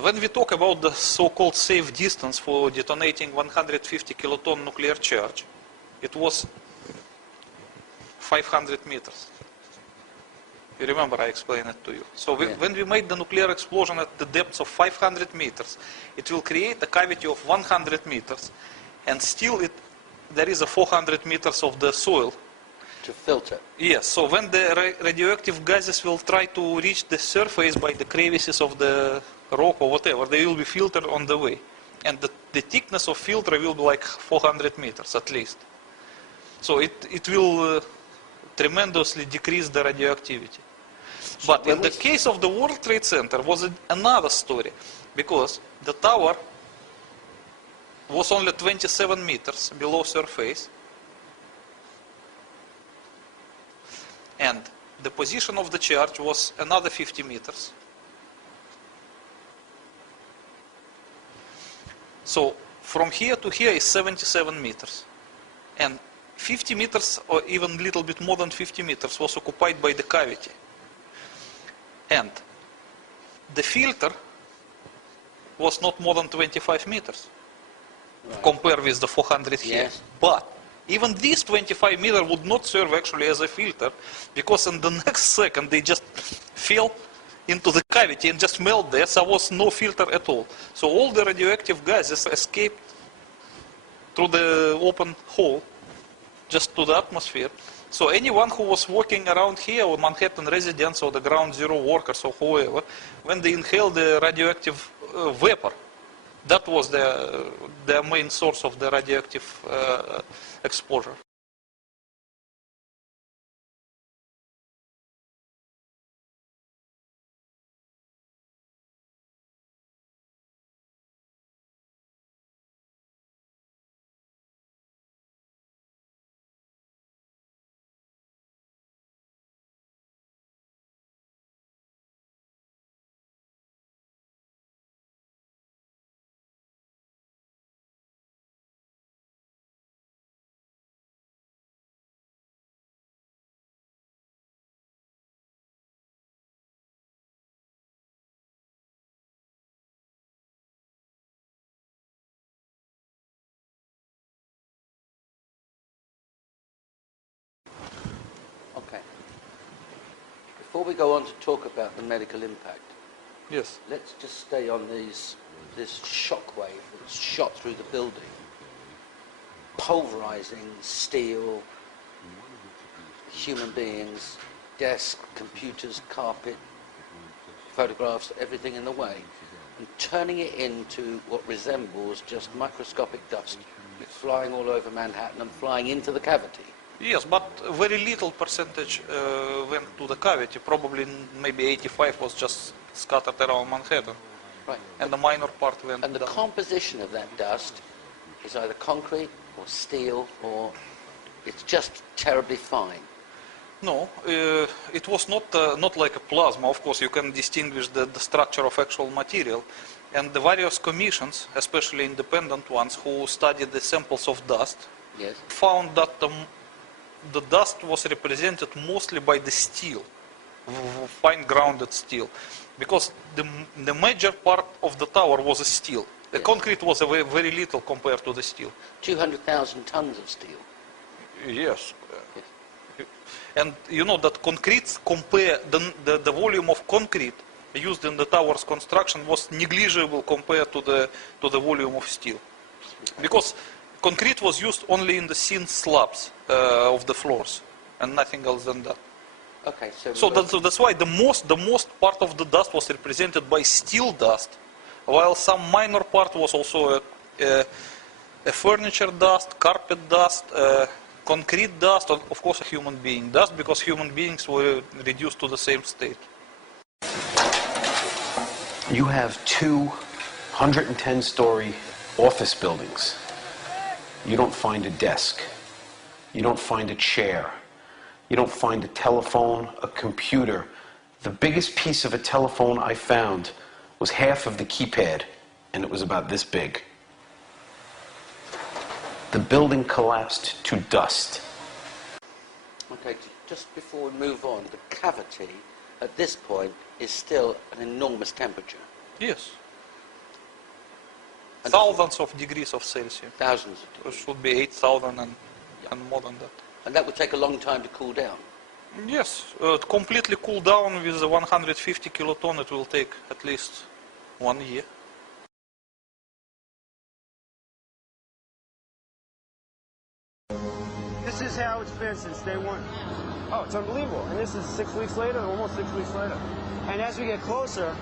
When we talk about the so-called safe distance for detonating 150 kiloton nuclear charge, it was 500 meters. You remember I explained it to you. So when we made the nuclear explosion at the depths of 500 meters, it will create a cavity of 100 meters, and still there is a 400 meters of the soil. To filter. Yes, so when the radioactive gases will try to reach the surface by the crevices of the rock or whatever, they will be filtered on the way. And the thickness of filter will be like 400 meters at least. So it will tremendously decrease the radioactivity. But in the case of the World Trade Center was another story, because the tower was only 27 meters below surface, and the position of the charge was another 50 meters. So from here to here is 77 meters. And 50 meters, or even a little bit more than 50 meters, was occupied by the cavity. And the filter was not more than 25 meters, compared with the 400 here. Yes. But even this 25 meter would not serve actually as a filter, because in the next second they just fell into the cavity and just melt there, so there was no filter at all. So all the radioactive gases escaped through the open hole, just to the atmosphere. So anyone who was walking around here, or Manhattan residents, or the ground zero workers, or whoever, when they inhaled the radioactive vapor, that was their main source of the radioactive exposure. Okay. Before we go on to talk about the medical impact, Yes. let's just stay on this shockwave that's shot through the building, pulverizing steel, human beings, desks, computers, carpet, photographs, everything in the way, and turning it into what resembles just microscopic dust flying all over Manhattan and flying into the cavity. Yes, but very little percentage went to the cavity. Probably maybe 85 was just scattered around Manhattan. Right. And the minor part went And the down. composition of that dust is either concrete or steel, or it's just terribly fine. No, it was not like a plasma. Of course, you can distinguish the structure of actual material. And the various commissions, especially independent ones, who studied the samples of dust, Yes. found that the dust was represented mostly by the steel, fine grounded steel, because the major part of the tower was a steel. The Yes. concrete was very little compared to the steel. 200,000 tons of steel. Yes. Yes. And you know that concrete, compare the volume of concrete used in the tower's construction was negligible compared to the volume of steel, because concrete was used only in the thin slabs of the floors, and nothing else than that. Okay, So that's why the most part of the dust was represented by steel dust, while some minor part was also a furniture dust, carpet dust, concrete dust, and of course a human being dust, because human beings were reduced to the same state. You have 210-story office buildings. You don't find a desk. You don't find a chair. You don't find a telephone, a computer. The biggest piece of a telephone I found was half of the keypad, and it was about this big. The building collapsed to dust. Okay, just before we move on, the cavity at this point is still an enormous temperature. Yes. thousands of degrees of Celsius. Thousands. So it should be 8,000 and more than that. And that would take a long time to cool down. Yes, completely cool down with the 150 kiloton, it will take at least 1 year. This is how it's been since day one. Oh, it's unbelievable. And this is 6 weeks later, almost 6 weeks later. And as we get closer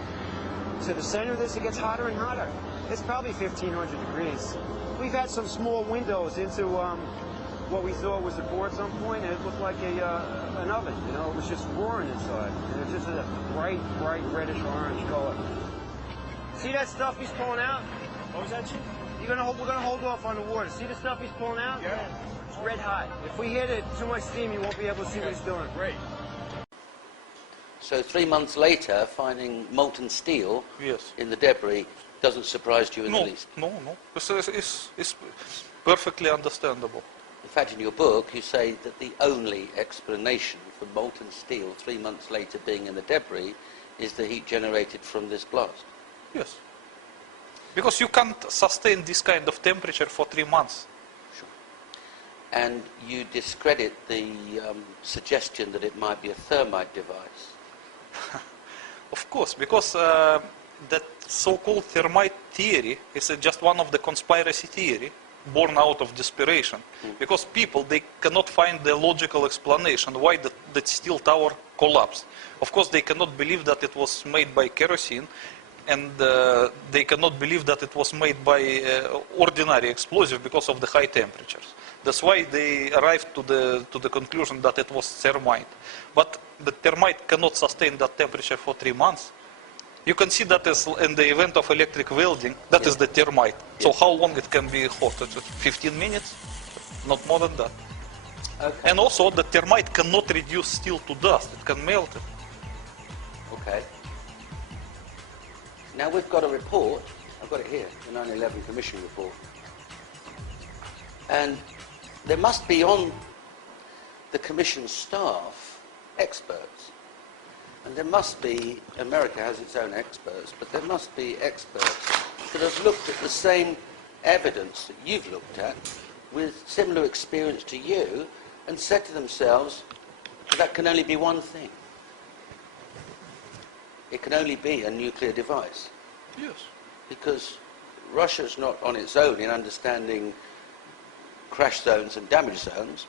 to the center of this, it gets hotter and hotter. It's probably 1,500 degrees. We've had some small windows into what we thought was a core at some point, and it looked like an oven. You know, it was just roaring inside. And it's just a bright, bright reddish orange color. See that stuff he's pulling out? What was that, Chief? We're gonna hold off on the water. See the stuff he's pulling out? Yeah. It's red hot. If we hit it too much steam, you won't be able to see what he's doing. Great. So 3 months later, finding molten steel Yes. in the debris doesn't surprise you in the least. No. It's perfectly understandable. In fact, in your book, you say that the only explanation for molten steel 3 months later being in the debris is the heat generated from this blast. Yes. Because you can't sustain this kind of temperature for 3 months. Sure. And you discredit the suggestion that it might be a thermite device. Of course, because that so-called thermite theory is just one of the conspiracy theory born out of desperation. Because people, they cannot find the logical explanation why that steel tower collapsed. Of course, they cannot believe that it was made by kerosene, and they cannot believe that it was made by ordinary explosive because of the high temperatures. That's why they arrived to the conclusion that it was thermite. But the thermite cannot sustain that temperature for 3 months. You can see that as in the event of electric welding, that is the thermite. So how long it can be hot? 15 minutes? Not more than that. Okay. And also the thermite cannot reduce steel to dust. It can melt it. Okay. Now we've got a report, I've got it here, the 9/11 Commission report. And there must be on the Commission staff experts. And there must be, America has its own experts, but there must be experts that have looked at the same evidence that you've looked at with similar experience to you and said to themselves, that can only be one thing. It can only be a nuclear device. Yes. Because Russia's not on its own in understanding crash zones and damage zones.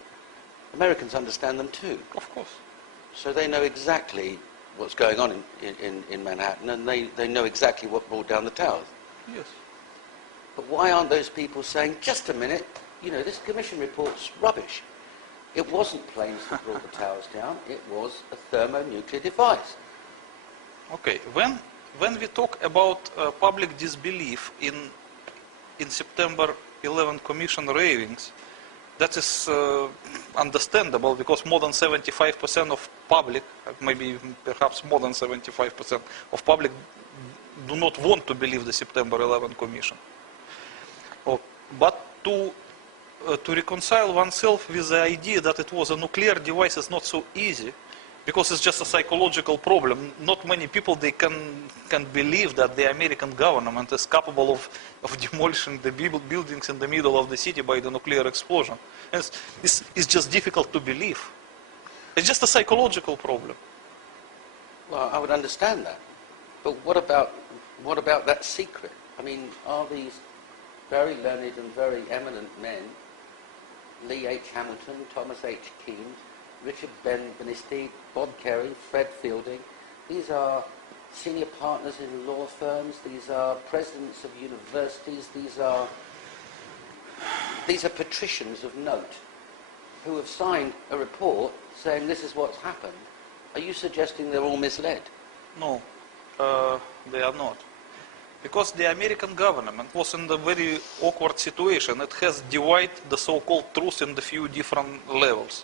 Americans understand them too. Of course. So they know exactly what's going on in Manhattan, and they know exactly what brought down the towers. Yes. But why aren't those people saying, just a minute, you know, this commission report's rubbish. It wasn't planes that brought the towers down, it was a thermonuclear device. Okay, when we talk about public disbelief in September 11 Commission ravings, that is understandable because more than 75% of public, maybe perhaps more than 75% of public do not want to believe the September 11 Commission. But to reconcile oneself with the idea that it was a nuclear device is not so easy, because it's just a psychological problem. Not many people, they can believe that the American government is capable of demolishing the buildings in the middle of the city by the nuclear explosion. It's just difficult to believe. It's just a psychological problem. Well, I would understand that. But what about that secret? I mean, are these very learned and very eminent men, Lee H. Hamilton, Thomas H. Keynes, Richard Benisti, Bob Kerry, Fred Fielding, these are senior partners in law firms, these are presidents of universities, these are patricians of note who have signed a report saying this is what's happened. Are you suggesting they're all misled? No, they are not. Because the American government was in a very awkward situation. It has divided the so-called truth in the few different levels.